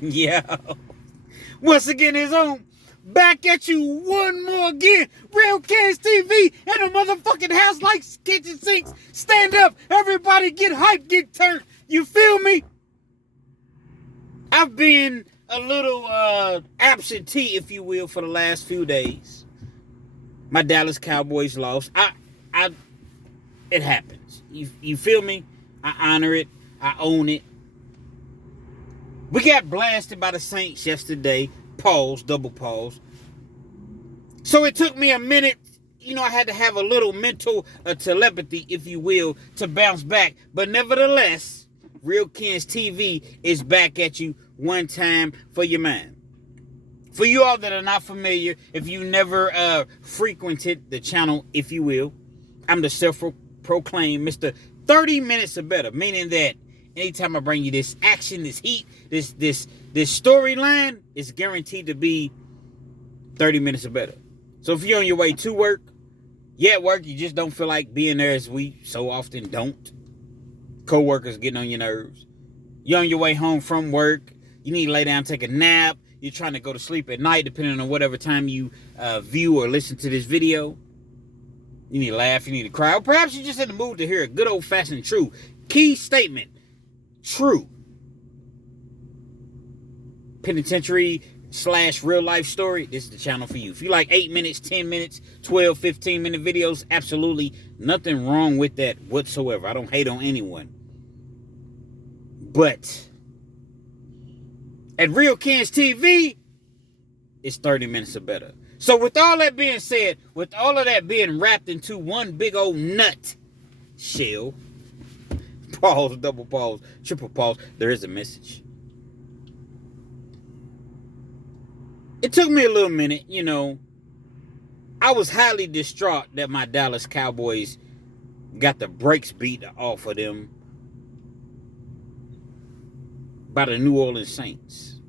Yeah. Once again, it's on. Back at you one more again. Real Kids TV and the motherfucking house lights, kitchen sinks. Stand up. Everybody get hyped, get turned. You feel me? I've been a little absentee, if you will, for the last few days. My Dallas Cowboys lost. It happens. You feel me? I honor it. I own it. We got blasted by the Saints yesterday. Pause, double pause. So it took me a minute. I had to have a little mental telepathy, if you will, to bounce back. But nevertheless, Real Kids TV is back at you one time for your mind. For you all that are not familiar, if you never frequented the channel, if you will, I'm the self-proclaimed Mr. 30 minutes or better, meaning that anytime I bring you this action, this heat, this storyline, it's guaranteed to be 30 minutes or better. So if you're on your way to work, you're at work, you just don't feel like being there, as we so often don't. Co-workers getting on your nerves. You're on your way home from work, you need to lay down, take a nap, you're trying to go to sleep at night, depending on whatever time you view or listen to this video. You need to laugh, you need to cry, or perhaps you're just in the mood to hear a good old-fashioned true key statement. True penitentiary / real life story, this is the channel for you. If you like 8 minutes, 10 minutes, 12, 15-minute videos, absolutely nothing wrong with that whatsoever. I don't hate on anyone. But at Real Kids TV, it's 30 minutes or better. So with all that being said, with all of that being wrapped into one big old nut shell, pause, double pause, triple pause, there is a message. It took me a little minute, I was highly distraught that my Dallas Cowboys got the brakes beat off of them by the New Orleans Saints.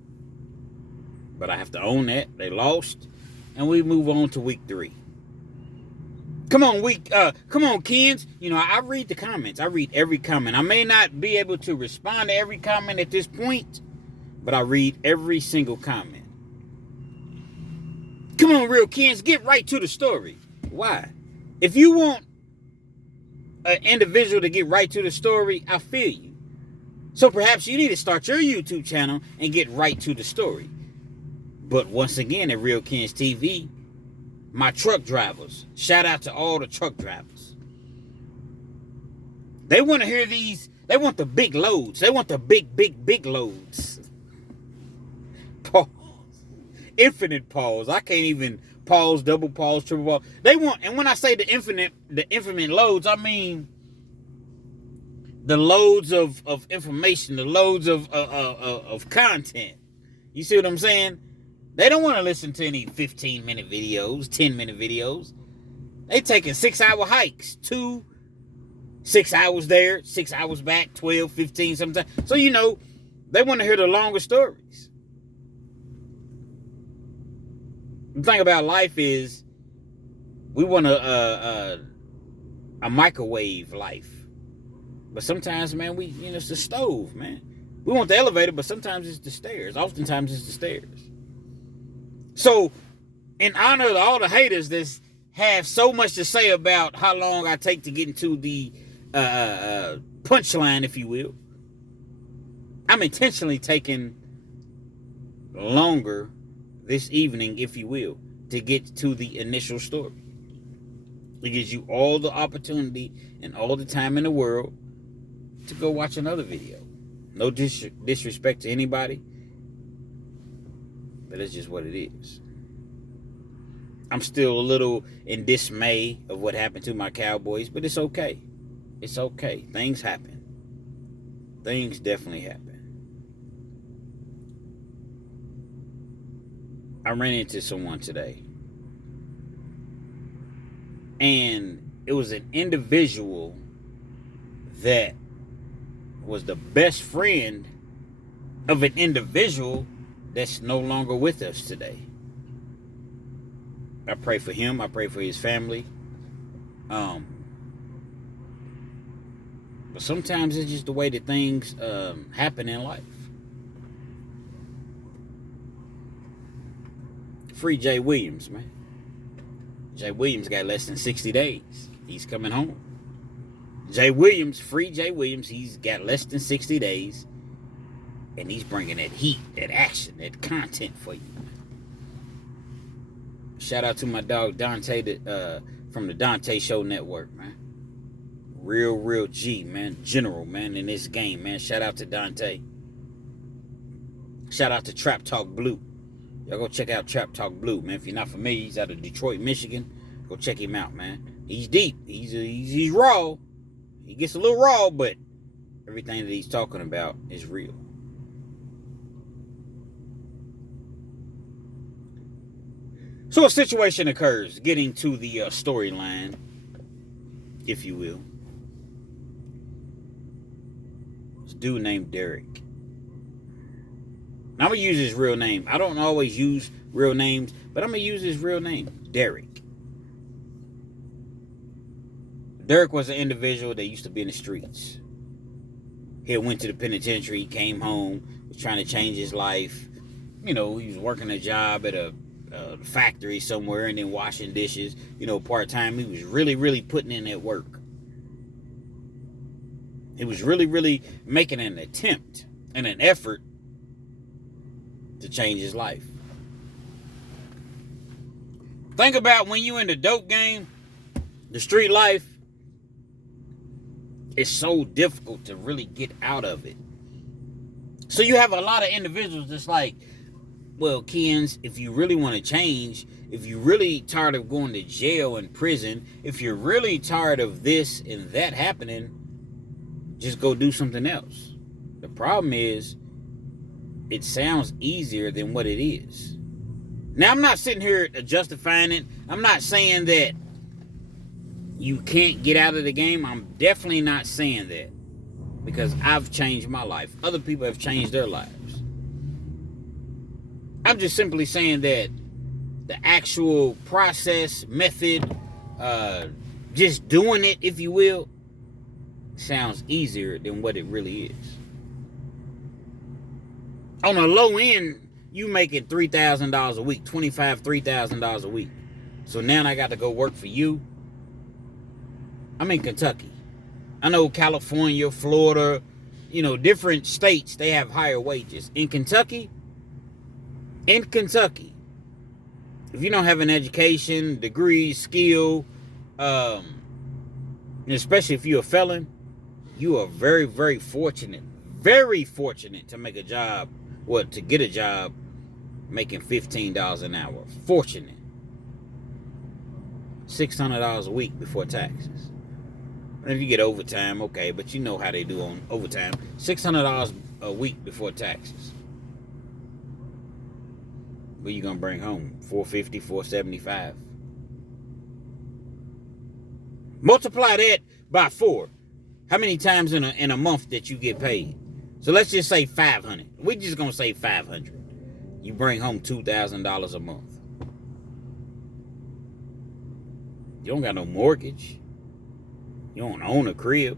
But I have to own that. They lost. And we move on to week 3. Come on, Kens. I read the comments. I read every comment. I may not be able to respond to every comment at this point, but I read every single comment. Come on, Real Kens, get right to the story. Why? If you want an individual to get right to the story, I feel you. So perhaps you need to start your YouTube channel and get right to the story. But once again, at Real Kids TV, my truck drivers, shout out to all the truck drivers. They want to hear these, they want the big loads. They want the big loads. Pause. Infinite pause. I can't even pause, double pause, triple pause. They want, and when I say the infinite loads, I mean the loads of information, the loads of content. You see what I'm saying? They don't want to listen to any 15-minute videos, 10-minute videos. They taking 6-hour hikes. 6 hours there, 6 hours back, 12, 15 sometimes. So, they want to hear the longer stories. The thing about life is we want a microwave life. But sometimes, man, it's the stove, man. We want the elevator, but sometimes it's the stairs. Oftentimes it's the stairs. So, in honor of all the haters that have so much to say about how long I take to get into the punchline, if you will, I'm intentionally taking longer this evening, if you will, to get to the initial story. It gives you all the opportunity and all the time in the world to go watch another video. No disrespect to anybody, but it's just what it is. I'm still a little in dismay of what happened to my Cowboys, but it's okay. It's okay. Things happen. Things definitely happen. I ran into someone today, and it was an individual that was the best friend of an individual that's no longer with us today. I pray for him. I pray for his family. But sometimes it's just the way that things happen in life. Free Jay Williams, man. Jay Williams got less than 60 days. He's coming home. Jay Williams, free Jay Williams. He's got less than 60 days. And he's bringing that heat, that action, that content for you. Shout out to my dog Dante from the Dante Show Network, man. Real G, man. General, man, in this game, man. Shout out to Dante. Shout out to Trap Talk Blue. Y'all go check out Trap Talk Blue, man. If you're not familiar, he's out of Detroit, Michigan. Go check him out, man. He's deep. He's raw. He gets a little raw, but everything that he's talking about is real. So a situation occurs, getting to the storyline, if you will. This dude named Derrick. Now, I'm going to use his real name. I don't always use real names, but I'm going to use his real name, Derrick. Derrick was an individual that used to be in the streets. He went to the penitentiary, came home, was trying to change his life. You know, he was working a job at a factory somewhere and then washing dishes, you know, part-time. He was really putting in that work. He was really making an attempt and an effort to change his life. Think about when you in the dope game, the street life, it's so difficult to really get out of it. So you have a lot of individuals that's like, well, Kens, if you really want to change, if you're really tired of going to jail and prison, if you're really tired of this and that happening, just go do something else. The problem is, it sounds easier than what it is. Now, I'm not sitting here justifying it. I'm not saying that you can't get out of the game. I'm definitely not saying that, because I've changed my life. Other people have changed their lives. I'm just simply saying that the actual process, method, just doing it, if you will, sounds easier than what it really is. On a low end, you making $3,000 a week, $3,000 a week. So now I got to go work for you. I'm in Kentucky. I know California, Florida, you know, different states, they have higher wages. In Kentucky, if you don't have an education, degree, skill, especially if you're a felon, you are very fortunate to make a job, to get a job making $15 an hour. Fortunate. $600 a week before taxes. And if you get overtime, okay, but you know how they do on overtime. $600 a week before taxes. What you gonna bring home? $450, $475. Multiply that by 4. How many times in a month that you get paid? So let's just say 500. We're just gonna say 500. You bring home $2,000 a month. You don't got no mortgage. You don't own a crib.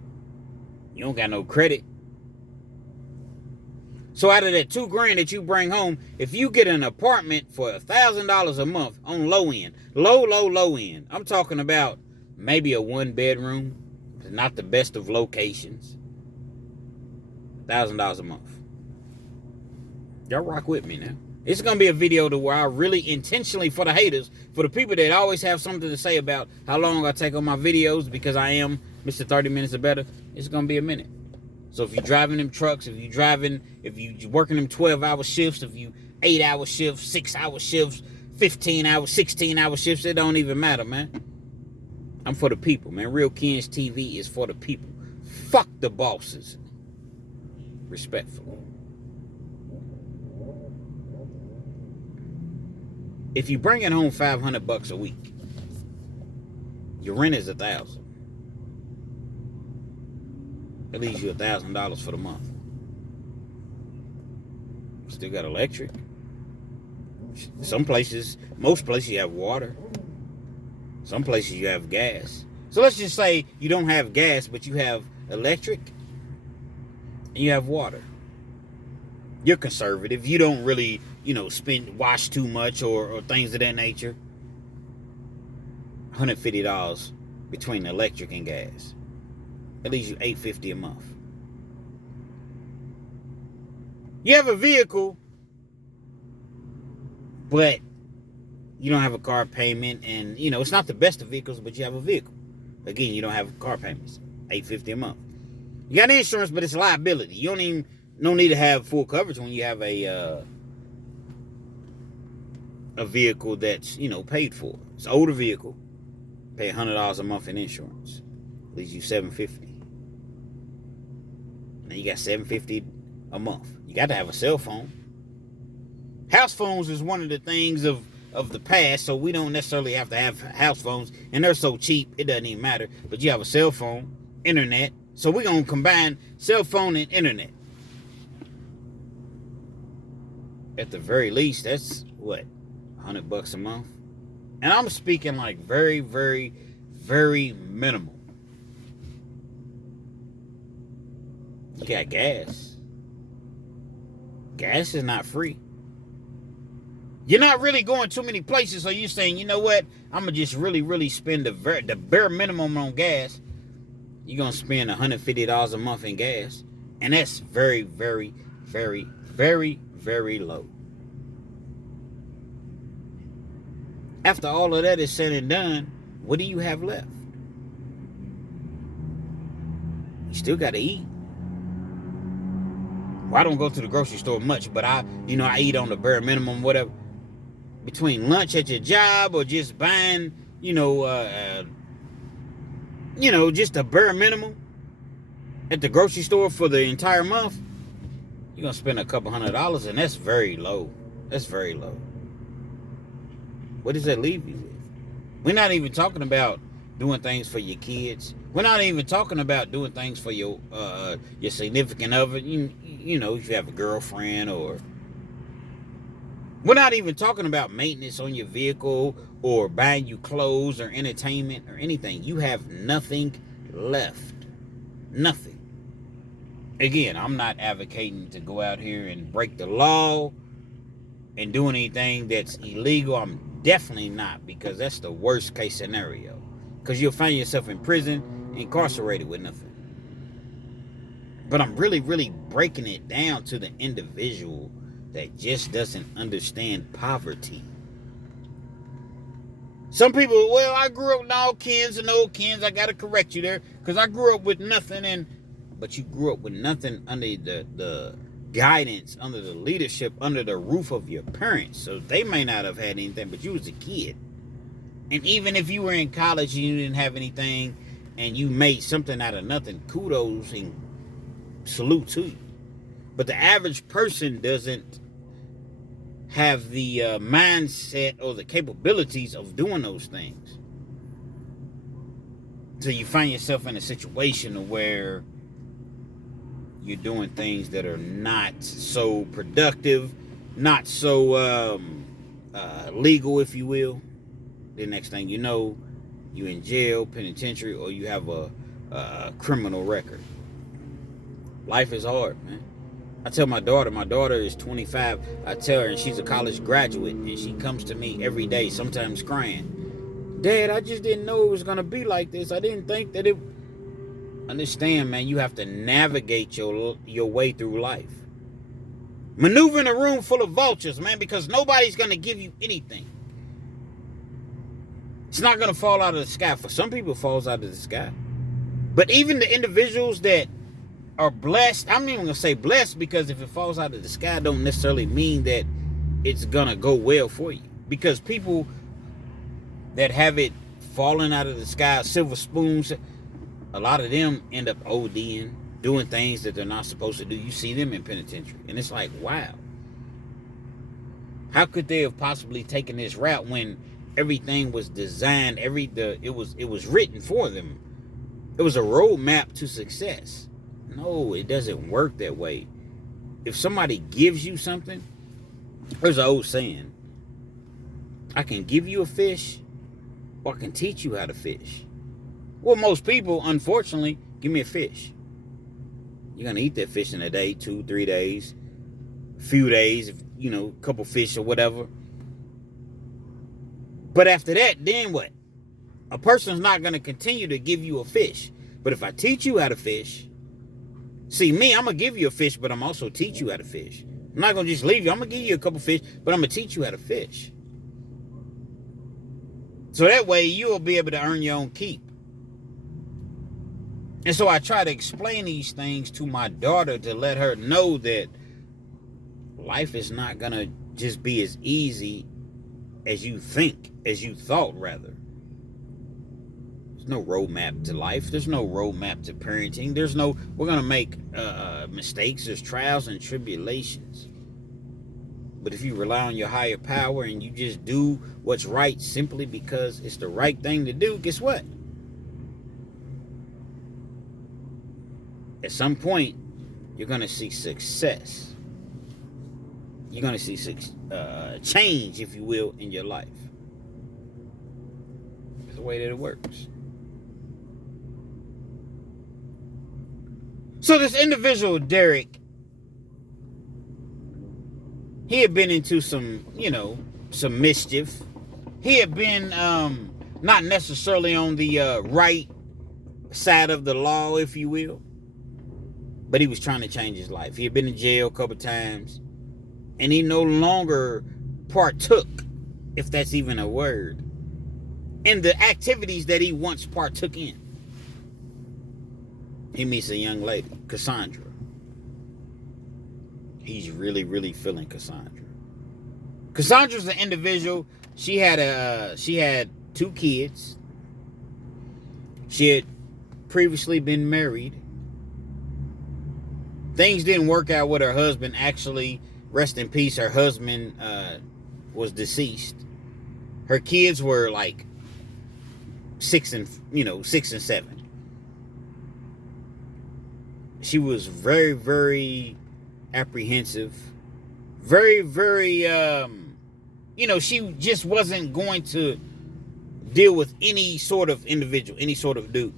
You don't got no credit. So out of that $2,000 that you bring home, if you get an apartment for $1,000 a month on low end, low end, I'm talking about maybe a 1-bedroom, not the best of locations, $1,000 a month. Y'all rock with me now. It's going to be a video to where I really intentionally, for the haters, for the people that always have something to say about how long I take on my videos, because I am Mr. 30 Minutes or Better, it's going to be a minute. So if you're driving them trucks, if you're working them 12-hour shifts, if you 8-hour shifts, 6-hour shifts, 15-hour, 16-hour shifts, it don't even matter, man. I'm for the people, man. Real Kens TV is for the people. Fuck the bosses. Respectfully. If you bring it home $500 a week, your rent is $1,000. It leaves you $1,000 for the month. Still got electric. Some places, most places you have water. Some places you have gas. So let's just say you don't have gas, but you have electric and you have water. You're conservative. You don't really wash too much or things of that nature. $150 between electric and gas. That leaves you $850 a month. You have a vehicle, but you don't have a car payment, and it's not the best of vehicles, but you have a vehicle. Again, you don't have car payments. $850 a month. You got insurance, but it's liability. You don't need to have full coverage when you have a vehicle that's paid for. It's an older vehicle. Pay $100 a month in insurance. Leaves you $750. Now you got $750 a month. You got to have a cell phone. House phones is one of the things of the past, so we don't necessarily have to have house phones, and they're so cheap it doesn't even matter. But you have a cell phone, internet, so we're gonna combine cell phone and internet. At the very least, that's what, $100 a month, and I'm speaking like very, very, very minimal. You got gas. Gas is not free. You're not really going too many places, so you're saying, you know what? I'm going to just really, really spend the bare minimum on gas. You're going to spend $150 a month in gas. And that's very, very, very, very, very low. After all of that is said and done, what do you have left? You still got to eat. Well, I don't go to the grocery store much, but I eat on the bare minimum, whatever. Between lunch at your job or just buying, just a bare minimum at the grocery store for the entire month, you're going to spend a couple $100, and that's very low. That's very low. What does that leave you with? We're not even talking about doing things for your kids. We're not even talking about doing things for your significant other. If you have a girlfriend, or we're not even talking about maintenance on your vehicle or buying you clothes or entertainment or anything. You have nothing left. Nothing. Again, I'm not advocating to go out here and break the law and do anything that's illegal. I'm definitely not, because that's the worst case scenario. Because you'll find yourself in prison, incarcerated with nothing. But I'm really, really breaking it down to the individual that just doesn't understand poverty. Some people, well, I grew up with all Kens and old Kens. I got to correct you there, because I grew up with nothing. But you grew up with nothing under the guidance, under the leadership, under the roof of your parents. So they may not have had anything, but you was a kid. And even if you were in college and you didn't have anything and you made something out of nothing, kudos and salute to you. But the average person doesn't have the mindset or the capabilities of doing those things. So you find yourself in a situation where you're doing things that are not so productive, not so legal, if you will. The next thing you know, you're in jail, penitentiary, or you have a criminal record. Life is hard, man. I tell my daughter is 25. I tell her, and she's a college graduate, and she comes to me every day, sometimes crying. Dad, I just didn't know it was going to be like this. I didn't think that it... Understand, man, you have to navigate your way through life. Maneuver in a room full of vultures, man, because nobody's going to give you anything. It's not going to fall out of the sky. For some people, it falls out of the sky. But even the individuals that are blessed, I'm not even going to say blessed, because if it falls out of the sky, don't necessarily mean that it's going to go well for you. Because people that have it falling out of the sky, silver spoons, a lot of them end up ODing, doing things that they're not supposed to do. You see them in penitentiary. And it's like, wow. How could they have possibly taken this route when everything was designed, it was written for them? It was a roadmap to success. No, it doesn't work that way. If somebody gives you something, there's an old saying, I can give you a fish, or I can teach you how to fish. Well, most people, unfortunately, give me a fish. You're going to eat that fish in a day, 2, 3 days, few days, a couple fish or whatever. But after that, then what? A person's not going to continue to give you a fish. But if I teach you how to fish, see me, I'm going to give you a fish, but I'm also teach you how to fish. I'm not going to just leave you. I'm going to give you a couple fish, but I'm going to teach you how to fish. So that way you'll be able to earn your own keep. And so I try to explain these things to my daughter to let her know that life is not going to just be as easy as you thought, rather. There's no roadmap to life. There's no roadmap to parenting. We're going to make mistakes. There's trials and tribulations. But if you rely on your higher power and you just do what's right simply because it's the right thing to do, guess what? At some point, you're going to see success. You're going to see change, if you will, in your life. It's the way that it works. So this individual, Derrick, he had been into some mischief. He had been not necessarily on the right side of the law, if you will. But he was trying to change his life. He had been in jail a couple times. And he no longer partook, if that's even a word, in the activities that he once partook in. He meets a young lady, Cassandra. He's really, really feeling Cassandra. Cassandra's an individual. She had 2 kids. She had previously been married. Things didn't work out with her husband. Actually, rest in peace, her husband was deceased. Her kids were like 6 and 7. She was very, very apprehensive. Very, very, she just wasn't going to deal with any sort of individual, any sort of dude.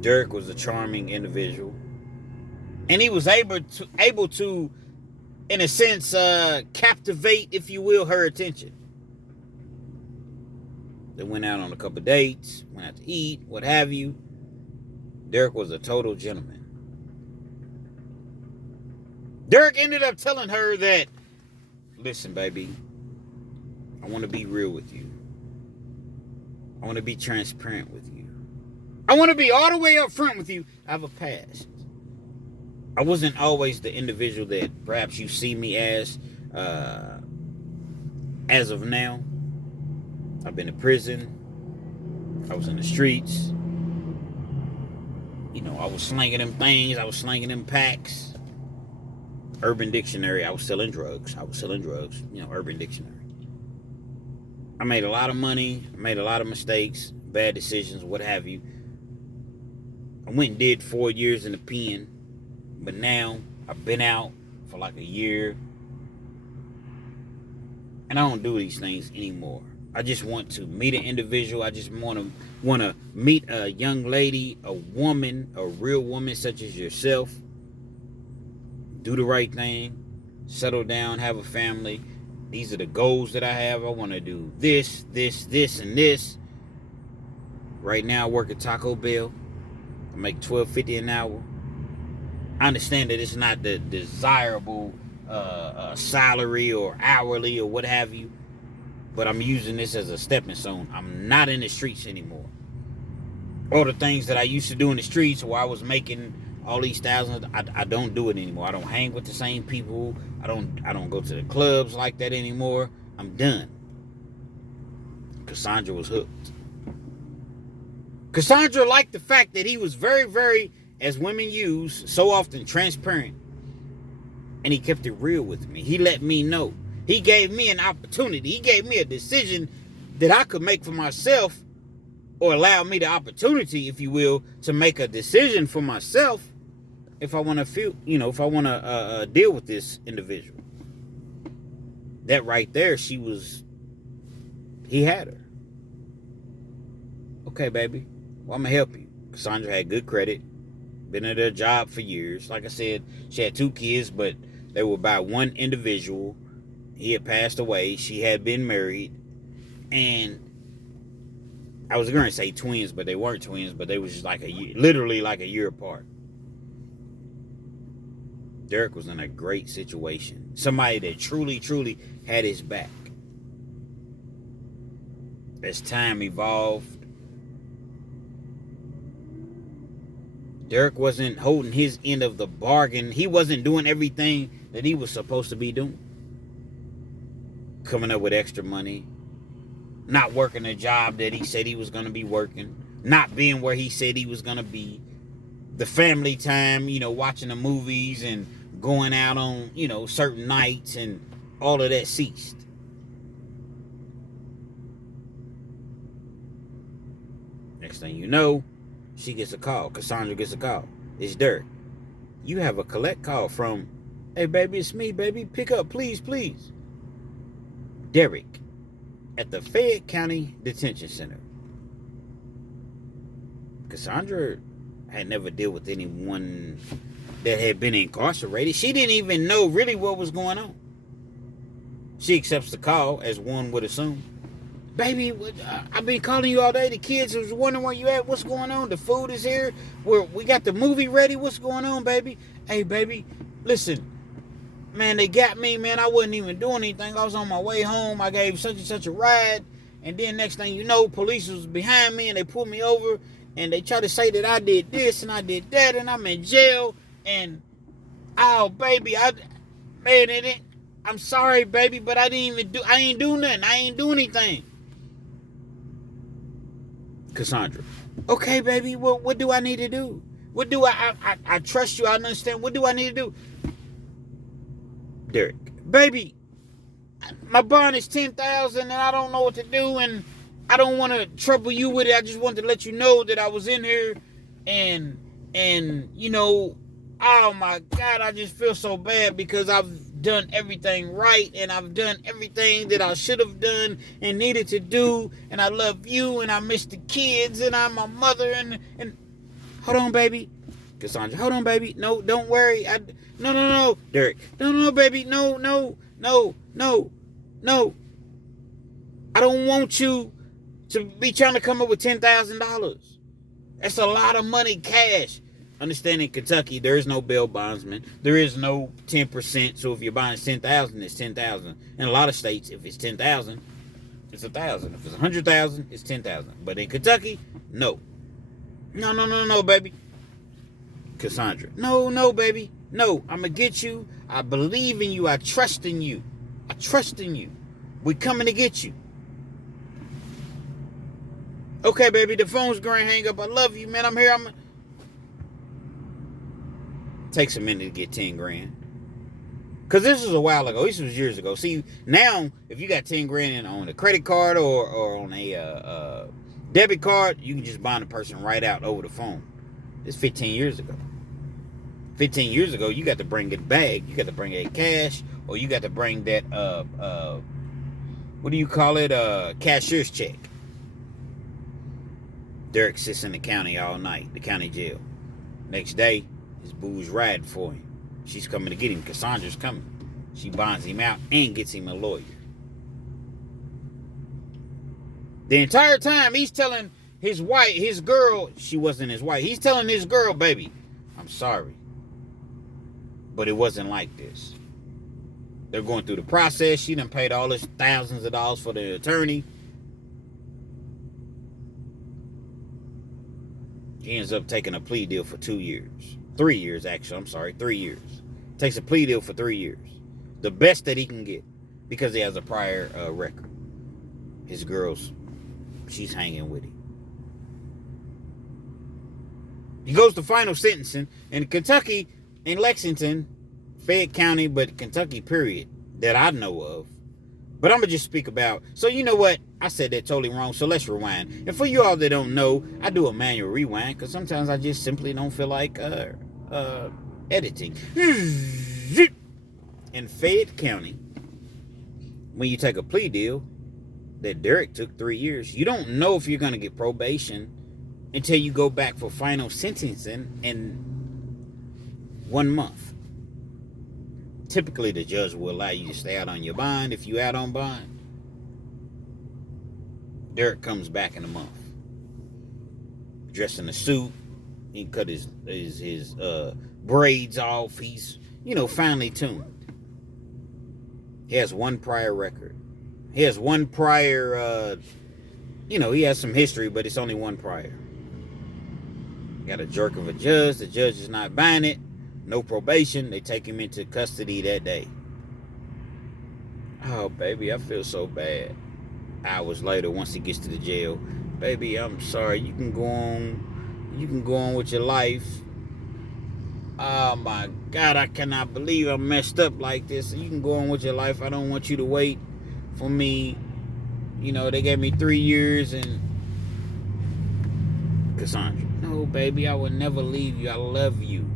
Derrick was a charming individual. And he was able to, in a sense, captivate, if you will, her attention. They went out on a couple dates, went out to eat, what have you. Derrick was a total gentleman. Derrick ended up telling her that, listen, baby, I want to be real with you. I want to be transparent with you. I want to be all the way up front with you. I have a past. I wasn't always the individual that perhaps you see me as of now. I've been to prison. I was in the streets. I was slinging them things. I was slinging them packs. Urban Dictionary, I was selling drugs. Urban Dictionary. I made a lot of money. I made a lot of mistakes, bad decisions, what have you. I went and did 4 years in the pen. But now, I've been out for like a year. And I don't do these things anymore. I just want to meet an individual. I just want to meet a young lady, a woman, a real woman such as yourself. Do the right thing. Settle down, have a family. These are the goals that I have. I want to do this, and this. Right now, I work at Taco Bell. I make $12.50 an hour. I understand that it's not the desirable salary or hourly or what have you, but I'm using this as a stepping stone. I'm not in the streets anymore. All the things that I used to do in the streets where I was making all these thousands, I don't do it anymore. I don't hang with the same people. I don't go to the clubs like that anymore. I'm done. Cassandra was hooked. Cassandra liked the fact that he was very, very, as women use, so often transparent. And he kept it real with me. He let me know. He gave me an opportunity. He gave me a decision that I could make for myself, or allow me the opportunity, if you will, to make a decision for myself if I want to feel, if I want to deal with this individual. That right there, he had her. Okay, baby. Well, I'm going to help you. Cassandra had good credit. Been at her job for years. Like I said, she had 2 kids, but they were by one individual. He had passed away. She had been married. And I was going to say twins, but they weren't twins, but they was just like literally like a year apart. Derrick was in a great situation. Somebody that truly, truly had his back. As time evolved, Derrick wasn't holding his end of the bargain. He wasn't doing everything that he was supposed to be doing. Coming up with extra money. Not working a job that he said he was going to be working. Not being where he said he was going to be. The family time, watching the movies and going out on, certain nights, and all of that ceased. Next thing you know, she gets a call. Cassandra gets a call. It's Derrick. You have a collect call from, hey, baby, it's me, baby. Pick up, please, please. Derrick at the Fayette County Detention Center. Cassandra had never dealt with anyone that had been incarcerated. She didn't even know really what was going on. She accepts the call, as one would assume. Baby, I've been calling you all day. The kids was wondering where you at. What's going on? The food is here. We got the movie ready. What's going on, baby? Hey, baby, listen. Man, they got me, man. I wasn't even doing anything. I was on my way home. I gave such and such a ride. And then next thing you know, police was behind me and they pulled me over. And they tried to say that I did this and I did that. And I'm in jail. And, oh, baby, I'm sorry, baby, but I ain't do nothing. I ain't do anything. Cassandra. Okay, baby, what do I need to do? What do I trust you. I understand. What do I need to do? Derrick. Baby, my bond is $10,000 and I don't know what to do, and I don't want to trouble you with it. I just wanted to let you know that I was in here and oh my God, I just feel so bad because I've done everything right and I've done everything that I should have done and needed to do, and I love you and I miss the kids and I'm a mother and hold on, baby. Cassandra, hold on, baby. No, don't worry. No. Derrick. No, baby. No. I don't want you to be trying to come up with $10,000. That's a lot of money cash. Understand, in Kentucky, there is no bail bondsman. There is no 10%. So if you're buying $10,000, it's $10,000. In a lot of states, if it's $10,000, it's $1,000. If it's $100,000, it's $10,000. But in Kentucky, no. No, baby. Cassandra. No, baby. No, I'm going to get you. I believe in you. I trust in you. We're coming to get you. Okay, baby, the phone's going to hang up. I love you, man. I'm here. Takes a minute to get 10 grand. Because this was a while ago. This was years ago. See, now, if you got 10 grand on a credit card or on a debit card, you can just bind a person right out over the phone. It's 15 years ago. 15 years ago, you got to bring it back. You got to bring it cash, or you got to bring that, what do you call it? Cashier's check. Derrick sits in the county all night, the county jail. Next day, his boo's riding for him. She's coming to get him. Cassandra's coming. She bonds him out and gets him a lawyer. The entire time, he's telling his wife, his girl, she wasn't his wife. He's telling his girl, baby, I'm sorry, but it wasn't like this. They're going through the process. She done paid all this thousands of dollars for the attorney. He ends up taking a plea deal for 2 years. 3 years, actually. I'm sorry, 3 years. Takes a plea deal for 3 years. The best that he can get, because he has a prior record. His girl's, she's hanging with him. He goes to final sentencing in Kentucky, in Lexington, Fayette County, but Kentucky, period, that I know of. But I'm going to just speak about, so you know what? I said that totally wrong, so let's rewind. And for you all that don't know, I do a manual rewind, because sometimes I just simply don't feel like editing. In Fayette County, when you take a plea deal that Derrick took 3 years, you don't know if you're going to get probation until you go back for final sentencing, and 1 month. Typically, the judge will allow you to stay out on your bond. If you out on bond, Derrick comes back in a month, dressed in a suit. He cut his braids off. He's, finely tuned. He has one prior record. He has one prior, he has some history, but it's only one prior. Got a jerk of a judge. The judge is not buying it. No probation. They take him into custody that day. Oh, baby, I feel so bad. Hours later, once he gets to the jail, baby, I'm sorry. You can go on with your life. Oh my God, I cannot believe I messed up like this. You can go on with your life. I don't want you to wait for me. They gave me 3 years. And Cassandra, no, baby, I will never leave you. I love you.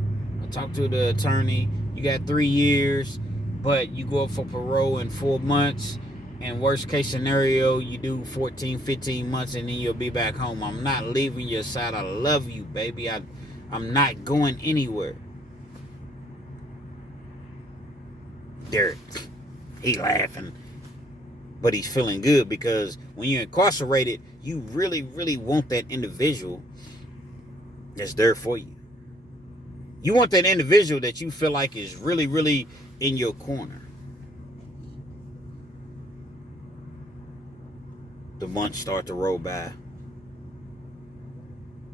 I talked to the attorney. You got 3 years, but you go up for parole in 4 months. And worst case scenario, you do 14, 15 months, and then you'll be back home. I'm not leaving your side. I love you, baby. I'm not going anywhere. Derrick, he laughing, but he's feeling good, because when you're incarcerated, you really, really want that individual that's there for you. You want that individual that you feel like is really, really in your corner. The months start to roll by.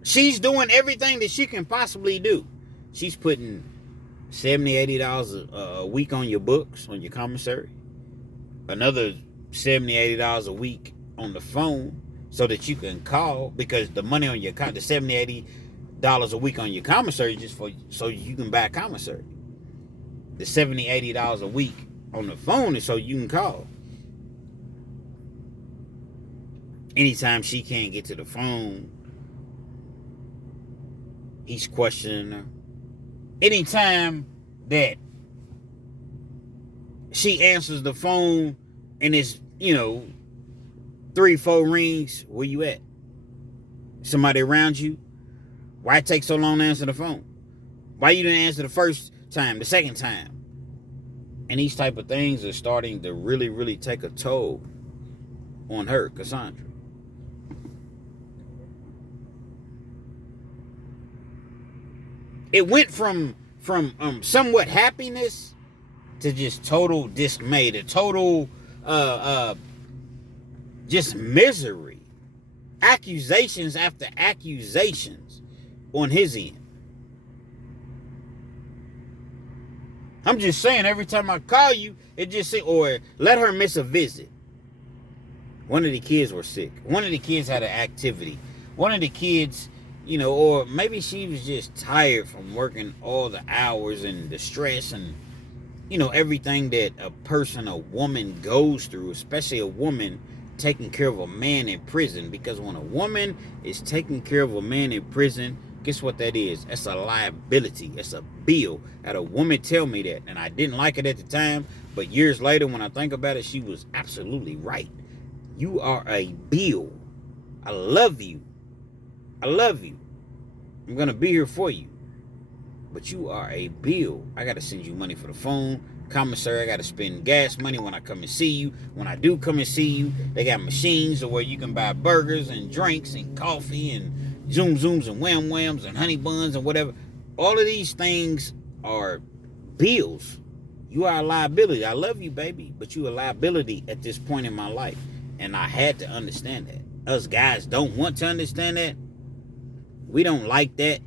She's doing everything that she can possibly do. She's putting $70, $80 a week on your books, on your commissary. Another $70, $80 a week on the phone, so that you can call, because the money on your the $70, $80 a week on your commissary just so you can buy commissary. The $70, $80 a week on the phone is so you can call. Anytime she can't get to the phone, he's questioning her. Anytime that she answers the phone and it's, 3, 4 rings, where you at? Somebody around you? Why it take so long to answer the phone? Why you didn't answer the first time, the second time? And these type of things are starting to really, really take a toll on her, Cassandra. It went from somewhat happiness to just total dismay, to total just misery. Accusations after accusations on his end. I'm just saying, every time I call you, it just say, or let her miss a visit. One of the kids were sick. One of the kids had an activity. One of the kids, or maybe she was just tired from working all the hours and the stress and, everything that a woman goes through, especially a woman taking care of a man in prison. Because when a woman is taking care of a man in prison, guess what that is? That's a liability. It's a bill. I had a woman tell me that, and I didn't like it at the time, but years later when I think about it, she was absolutely right. You are a bill. I love you. I love you. I'm going to be here for you. But you are a bill. I got to send you money for the phone. Commissary, I got to spend gas money when I come and see you. When I do come and see you, they got machines where you can buy burgers and drinks and coffee and zoom zooms and wham whams and honey buns and whatever. All of these things are bills. You are a liability. I love you, baby, but you are a liability at this point in my life. And I had to understand that. Us guys don't want to understand that. We don't like that.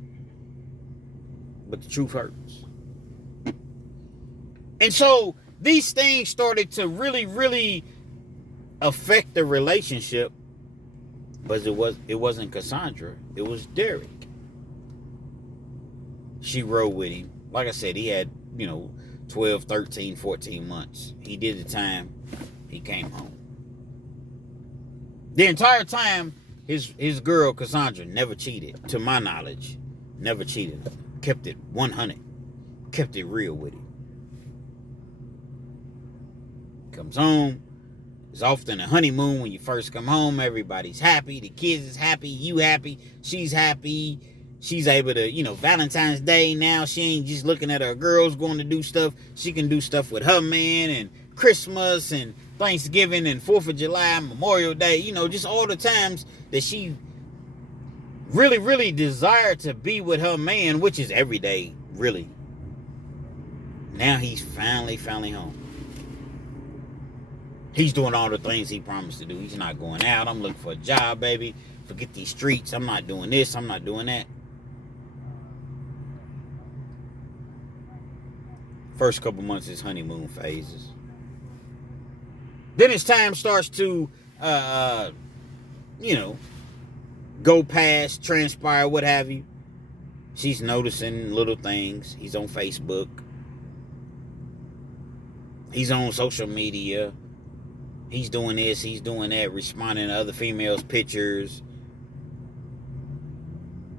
But the truth hurts. And so these things started to really, really affect the relationship. But it wasn't Cassandra. It was Derrick. She rode with him. Like I said, he had, 12, 13, 14 months. He did the time. He came home. The entire time, his girl, Cassandra, never cheated. To my knowledge, never cheated. Kept it 100. Kept it real with him. Comes home. It's often a honeymoon when you first come home. Everybody's happy. The kids is happy. You happy. She's happy. she's able to, Valentine's Day now, she ain't just looking at her girls going to do stuff. She can do stuff with her man, and Christmas and Thanksgiving and 4th of July, Memorial Day, just all the times that she really, really desired to be with her man, which is every day, really. Now he's finally home. He's doing all the things he promised to do. He's not going out. I'm looking for a job, baby. Forget these streets. I'm not doing this. I'm not doing that. First couple months is honeymoon phases. Then as time starts to, go past, transpire, what have you, she's noticing little things. He's on Facebook. He's on social media. He's doing this, he's doing that, responding to other females' pictures.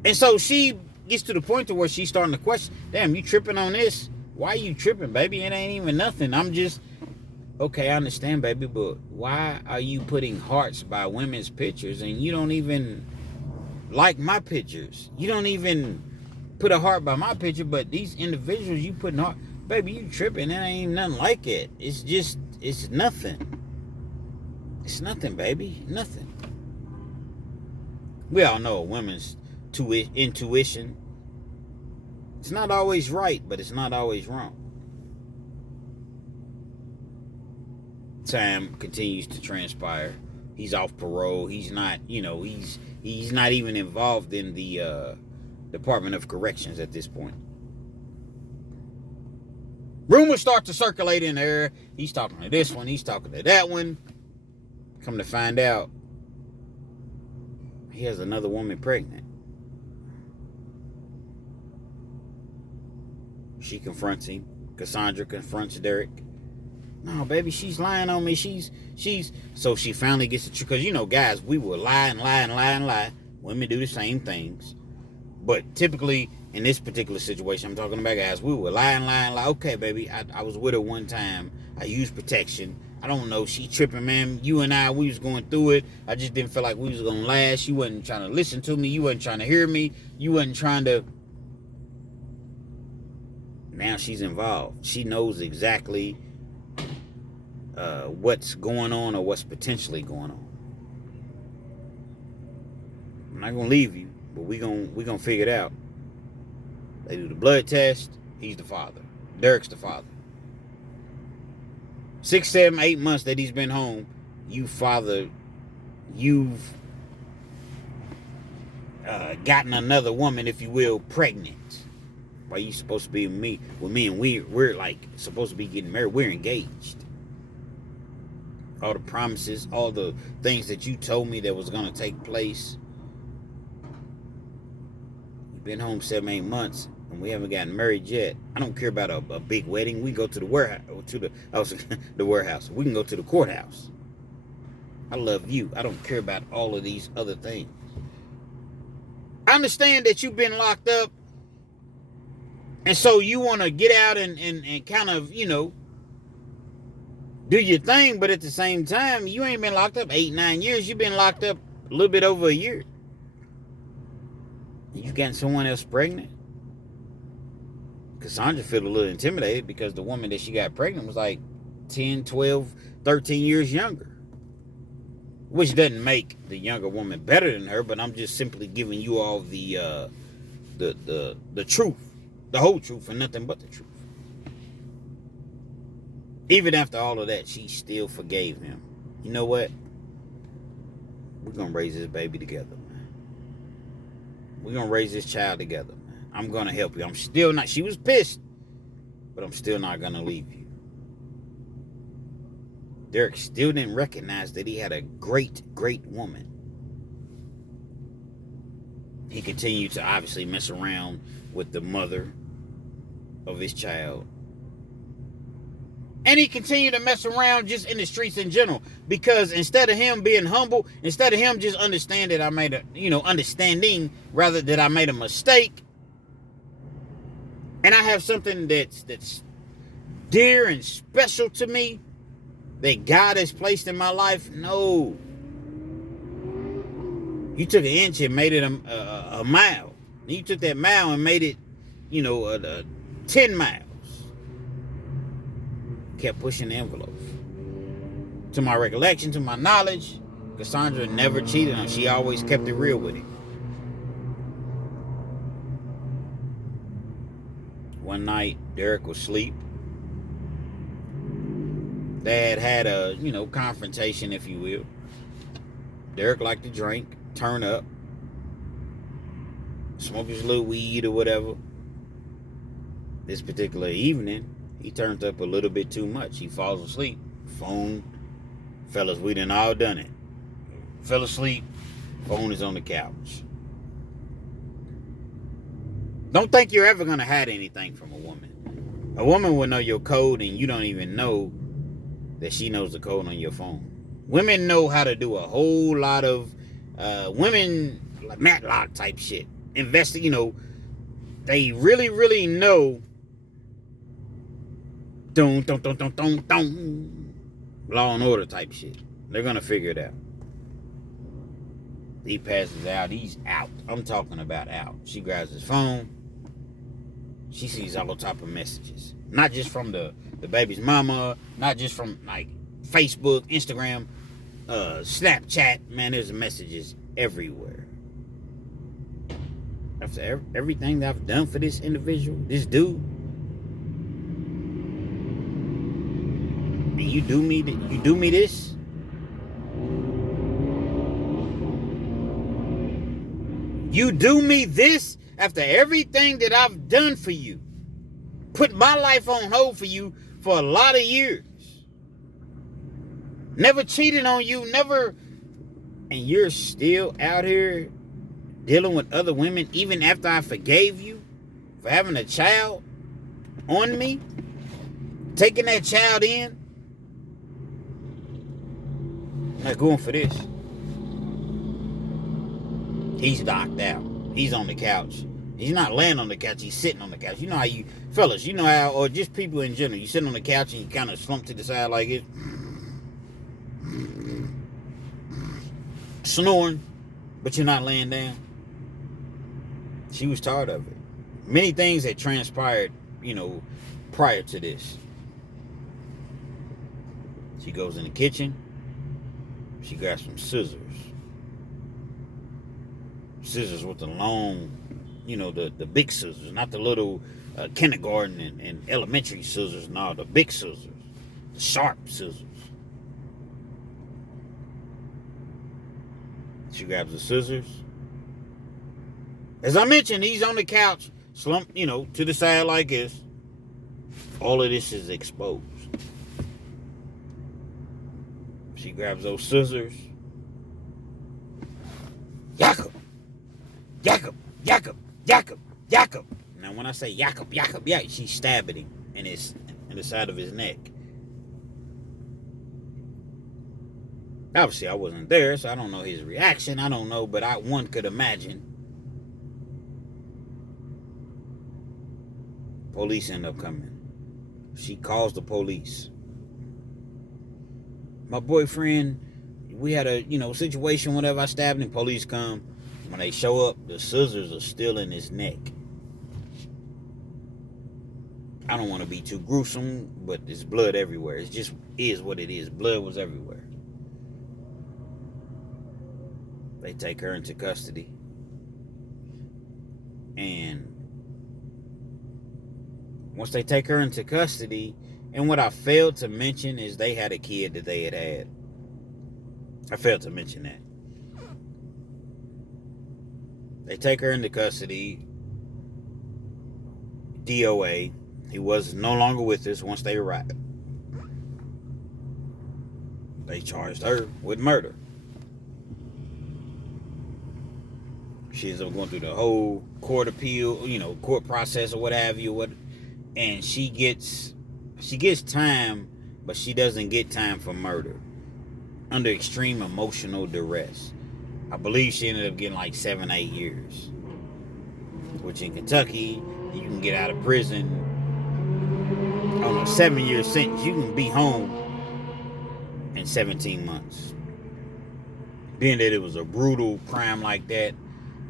And so she gets to the point to where she's starting to question, damn, you tripping on this? Why are you tripping, baby? It ain't even nothing. I'm just, okay, I understand, baby, but why are you putting hearts by women's pictures and you don't even like my pictures? You don't even put a heart by my picture, but these individuals you putting heart, baby, you tripping. It ain't nothing like it. It's nothing. It's nothing, baby. Nothing. We all know a woman's intuition. It's not always right, but it's not always wrong. Time continues to transpire. He's off parole. He's not, he's not even involved in the Department of Corrections at this point. Rumors start to circulate in there. He's talking to this one. He's talking to that one. Come to find out, he has another woman pregnant. She confronts him. Cassandra confronts Derrick. No, baby, she's lying on me. So she finally gets the truth. Because, guys, we will lie and lie and lie and lie. Women do the same things. But typically, in this particular situation, I'm talking about guys, we will lie and lie and lie. Okay, baby, I was with her one time. I used protection. I don't know. She tripping, man. You and I, we was going through it. I just didn't feel like we was going to last. You wasn't trying to listen to me. You wasn't trying to hear me. You wasn't trying to. Now she's involved. She knows exactly what's going on or what's potentially going on. I'm not going to leave you, but we're gonna figure it out. They do the blood test. He's the father. Derrick's the father. 6, 7, 8 months that he's been home, you've gotten another woman, if you will, pregnant. Why you supposed to be with me, and we're like supposed to be getting married. We're engaged. All the promises, all the things that you told me that was going to take place. You've been home 7, 8 months. And we haven't gotten married yet. I don't care about a big wedding. We go to the warehouse, the warehouse. We can go to the courthouse. I love you. I don't care about all of these other things. I understand that you've been locked up, and so you want to get out and kind of, do your thing, but at the same time, you ain't been locked up 8, 9 years. You've been locked up a little bit over a year. You getting someone else pregnant? Cassandra felt a little intimidated because the woman that she got pregnant was like 10, 12, 13 years younger. Which doesn't make the younger woman better than her, but I'm just simply giving you all the truth. The whole truth and nothing but the truth. Even after all of that, she still forgave him. You know what? We're going to raise this baby together, man. We're going to raise this child together. I'm going to help you. I'm still not, she was pissed, but I'm still not going to leave you. Derrick still didn't recognize that he had a great, great woman. He continued to obviously mess around with the mother of his child. And he continued to mess around just in the streets in general. Because instead of him being humble, instead of him just understanding that I made a mistake, and I have something that's dear and special to me that God has placed in my life. No. You took an inch and made it a mile. Then you took that mile and made it, 10 miles. Kept pushing the envelope. To my recollection, to my knowledge, Cassandra never cheated on him. She always kept it real with him. One night, Derrick was asleep. They had a, confrontation, if you will. Derrick liked to drink, turn up, smoke his little weed or whatever. This particular evening, he turned up a little bit too much. He falls asleep. Phone. Fellas, we done all done it. Fell asleep. Phone is on the couch. Don't think you're ever going to hide anything from a woman. A woman will know your code and you don't even know that she knows the code on your phone. Women know how to do a whole lot of Matlock type shit. They really, really know Law and Order type shit. They're gonna figure it out. He passes out. He's out. I'm talking about out. She grabs his phone. She sees all type of messages. Not just from the baby's mama. Not just from like Facebook, Instagram, Snapchat. Man, there's messages everywhere. After everything that I've done for this individual, this dude, and you do me this. You do me this after everything that I've done for you. Put my life on hold for you for a lot of years. Never cheated on you, never. And you're still out here dealing with other women even after I forgave you for having a child on me. Taking that child in. Not going for this. He's knocked out. He's on the couch. He's not laying on the couch. He's sitting on the couch. You know how you, fellas, or just people in general, you sit on the couch and you kind of slump to the side like this. Snoring, but you're not laying down. She was tired of it. Many things had transpired, prior to this. She goes in the kitchen. She grabs some scissors. Scissors with the long, the big scissors, not the little kindergarten and elementary scissors. No, the big scissors, the sharp scissors. She grabs the scissors. As I mentioned, he's on the couch, slumped, to the side like this. All of this is exposed. She grabs those scissors. Jakob. Now, when I say Jakob, she's stabbing him in the side of his neck. Obviously, I wasn't there, so I don't know his reaction. I don't know, but one could imagine. Police end up coming. She calls the police. My boyfriend, we had a, situation, whatever. I stabbed him. Police come. When they show up, the scissors are still in his neck. I don't want to be too gruesome, but there's blood everywhere. It just is what it is. Blood was everywhere. They take her into custody. And once they take her into custody, and what I failed to mention is they had a kid that they had. I failed to mention that. They take her into custody. DOA. He was no longer with us once they arrived. They charged her with murder. She ends up going through the whole court appeal, court process or what have you. And she gets time, but she doesn't get time for murder. Under extreme emotional duress. I believe she ended up getting like 7-8 years. Which in Kentucky, you can get out of prison. 7-year sentence. You can be home in 17 months. Being that it was a brutal crime like that,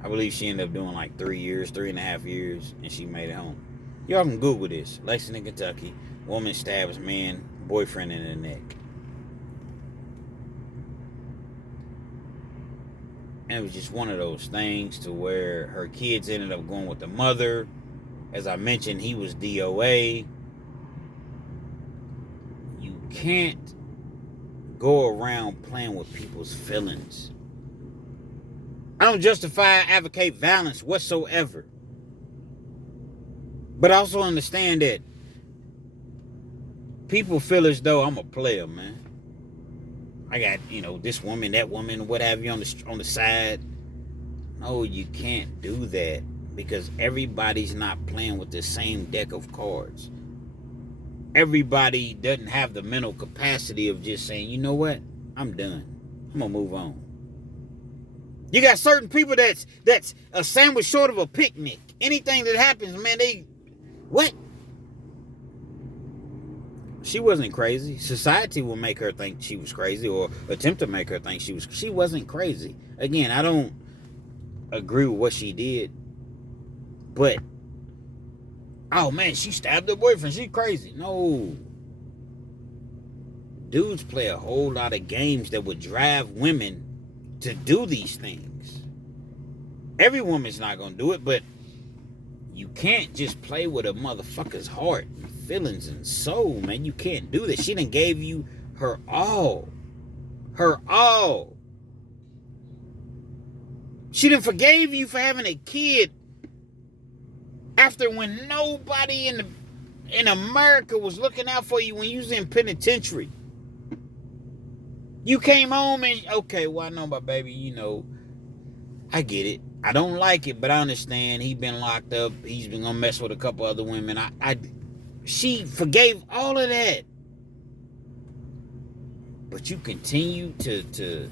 I believe she ended up doing like 3 years, 3.5 years, and she made it home. Y'all can Google this. Lexington, Kentucky. Woman stabs man, boyfriend in the neck. And it was just one of those things to where her kids ended up going with the mother. As I mentioned, he was DOA. You can't go around playing with people's feelings. I don't justify, advocate violence whatsoever. But I also understand that people feel as though I'm a player, man. I got, this woman, that woman, what have you on the side. No, you can't do that because everybody's not playing with the same deck of cards. Everybody doesn't have the mental capacity of just saying, you know what? I'm done. I'm gonna move on. You got certain people that's a sandwich short of a picnic. Anything that happens, man, what? She wasn't crazy. Society will make her think she was crazy or attempt to make her think she wasn't crazy. Again, I don't agree with what she did. But, oh man, she stabbed her boyfriend. She crazy. No. Dudes play a whole lot of games that would drive women to do these things. Every woman's not going to do it, but you can't just play with a motherfucker's heart and feelings and soul, man. You can't do that. She done gave you her all. Her all. She done forgave you for having a kid after when nobody in America was looking out for you when you was in penitentiary. You came home and, okay, well, I know my baby, I get it. I don't like it, but I understand. He been locked up. He's been gonna mess with a couple other women. She forgave all of that. But you continue to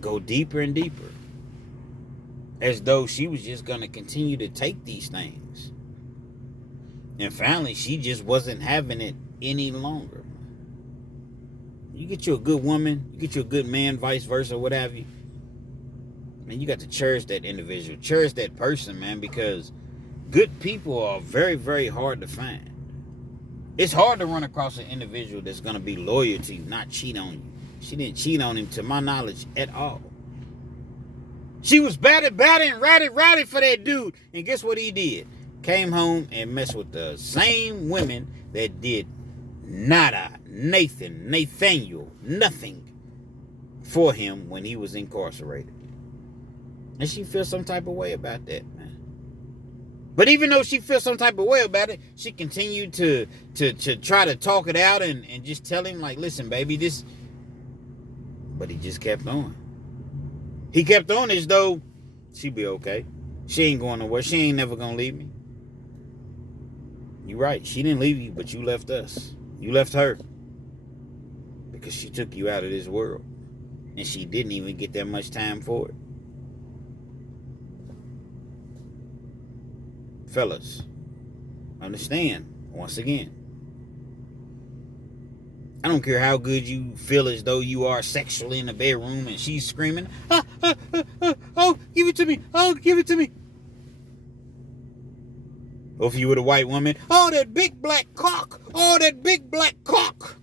go deeper and deeper. As though she was just gonna continue to take these things. And finally, she just wasn't having it any longer. You get you a good woman, you get you a good man, vice versa, what have you. Man, you got to cherish that individual. Cherish that person, man, because good people are very, very hard to find. It's hard to run across an individual that's going to be loyal to you, not cheat on you. She didn't cheat on him, to my knowledge, at all. She was batty, and ratty for that dude. And guess what he did? Came home and messed with the same women that did nada, Nathaniel, nothing for him when he was incarcerated. And she feels some type of way about that, man. But even though she feels some type of way about it, she continued to try to talk it out and just tell him, like, listen, baby, this... But he just kept on. He kept on as though she'd be okay. She ain't going nowhere. She ain't never gonna leave me. You're right. She didn't leave you, but you left us. You left her. Because she took you out of this world. And she didn't even get that much time for it. Fellas, understand, once again, I don't care how good you feel as though you are sexually in the bedroom and she's screaming, oh, give it to me, oh, give it to me. Or if you were the white woman, oh, that big black cock, oh, that big black cock.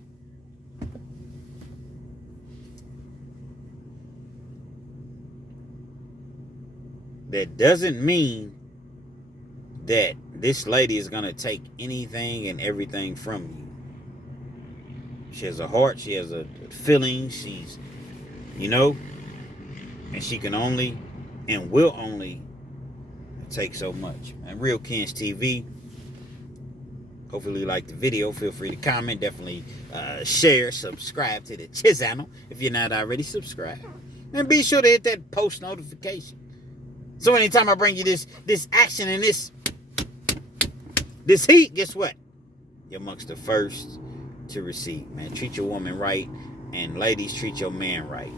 That doesn't mean that this lady is going to take anything and everything from you. She has a heart. She has a feeling. She's, and she can only and will only take so much. And Real Kens TV. Hopefully you liked the video. Feel free to comment. Definitely share, subscribe to the channel if you're not already subscribed. And be sure to hit that post notification. So anytime I bring you this action and this heat, guess what? You're amongst the first to receive, man. Treat your woman right, and ladies, treat your man right.